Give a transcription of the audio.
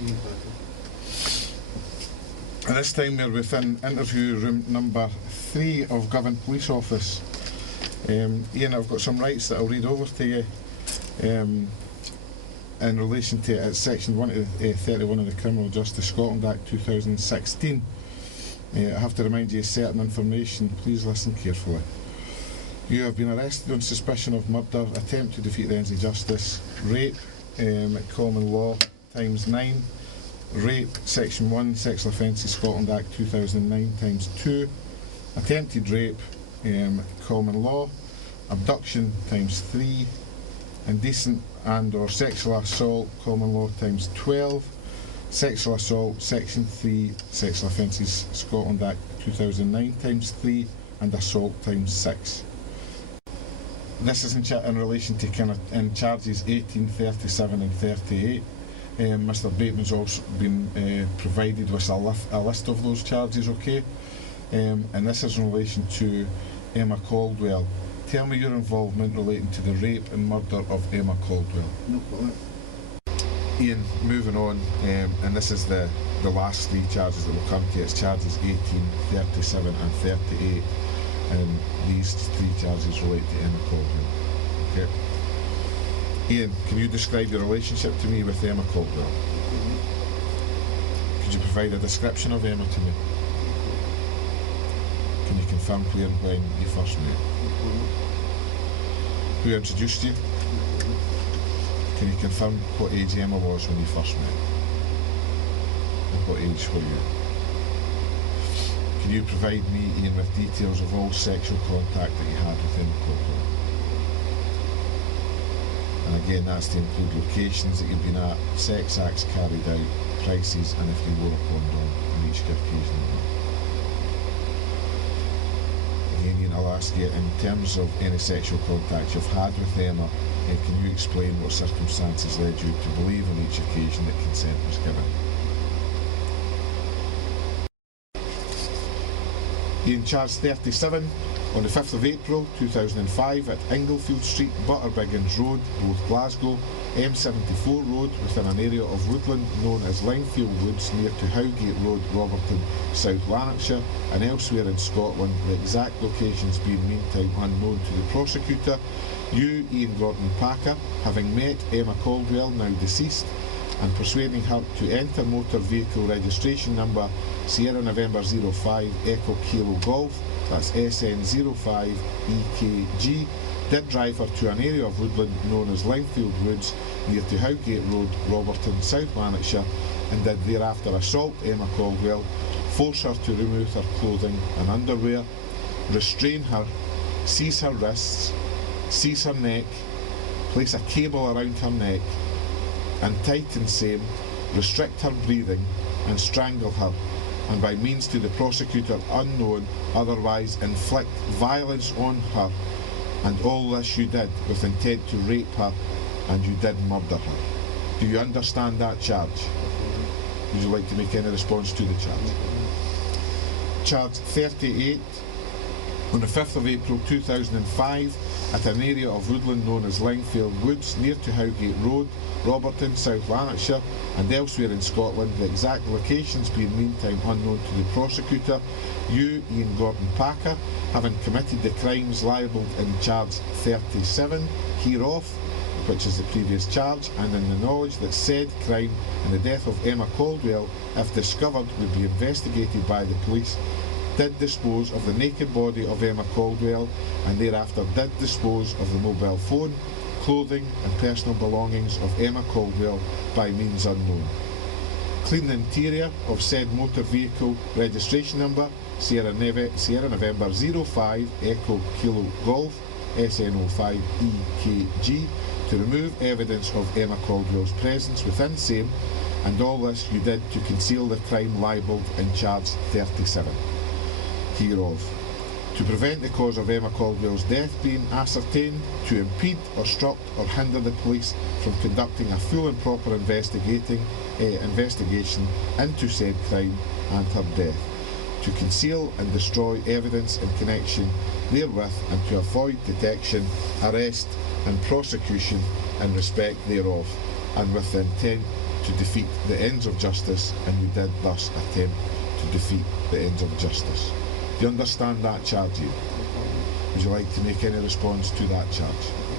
Iain Packer. And this time we're within interview room number 3 of Govan Police Office. Iain, I've got some rights that I'll read over to you in relation to section 131 of the Criminal Justice Scotland Act 2016. I have to remind you of certain information. Please listen carefully. You have been arrested on suspicion of murder, attempt to defeat the ends of justice, rape, common law ×9, rape, section 1, Sexual Offences Scotland Act 2009 ×2, attempted rape, common law, abduction ×3, indecent and or sexual assault, common law ×12, sexual assault, section 3, Sexual Offences Scotland Act 2009 ×3, and assault ×6. This is in relation to in charges 18, 37 and 38. Mr Bateman's also been provided with a list of those charges, okay? And this is in relation to Emma Caldwell. Tell me your involvement relating to the rape and murder of Emma Caldwell. No problem. Iain, moving on, and this is the last 3 charges that will come to you. It's charges 18, 37 and 38, and these 3 charges relate to Emma Caldwell. Okay. Iain, can you describe your relationship to me with Emma Caldwell? Could you provide a description of Emma to me? Can you confirm where and when you first met? Who introduced you? Can you confirm what age Emma was when you first met? And what age were you? Can you provide me, Iain, with details of all sexual contact that you had with Emma Caldwell? And again, that's to include locations that you've been at, sex acts carried out, prices, and if you wore a condom on each occasion. Again, Iain, I'll ask you, in terms of any sexual contact you've had with Emma, can you explain what circumstances led you to believe on each occasion that consent was given? Iain, charge 37. On the 5th of April 2005 at Inglefield Street, Butterbiggins Road, both Glasgow, M74 Road within an area of woodland known as Linefield Woods near to Howgate Road, Roberton, South Lanarkshire, and elsewhere in Scotland, the exact locations being meantime unknown to the prosecutor, you, Iain Packer, having met Emma Caldwell, now deceased, and persuading her to enter motor vehicle registration number Sierra November 05 Echo Kilo Golf, that's SN05EKG, did drive her to an area of woodland known as Linefield Woods near to Howgate Road, Roberton, South Lanarkshire, and did thereafter assault Emma Caldwell, force her to remove her clothing and underwear, restrain her, seize her wrists, seize her neck, place a cable around her neck, and tighten same, restrict her breathing, and strangle her, and by means to the prosecutor unknown, otherwise inflict violence on her, and all this you did with intent to rape her, and you did murder her. Do you understand that charge? Would you like to make any response to the charge? Charge 38. On the 5th of April 2005, at an area of woodland known as Linefield Woods, near to Howgate Road, Roberton, South Lanarkshire, and elsewhere in Scotland, the exact locations being meantime unknown to the prosecutor, you, Iain Packer, having committed the crimes libelled in charge 37 hereof, which is the previous charge, and in the knowledge that said crime and the death of Emma Caldwell, if discovered, would be investigated by the police, did dispose of the naked body of Emma Caldwell, and thereafter did dispose of the mobile phone, clothing and personal belongings of Emma Caldwell by means unknown. Clean the interior of said motor vehicle registration number Sierra November 05 Echo Kilo Golf SN05EKG to remove evidence of Emma Caldwell's presence within same, and all this you did to conceal the crime libelled in charge 37 hereof. To prevent the cause of Emma Caldwell's death being ascertained, to impede, obstruct or hinder the police from conducting a full and proper investigation into said crime and her death, to conceal and destroy evidence in connection therewith, and to avoid detection, arrest and prosecution in respect thereof, and with the intent to defeat the ends of justice, and you did thus attempt to defeat the ends of justice. Do you understand that charge, Iain? Would you like to make any response to that charge?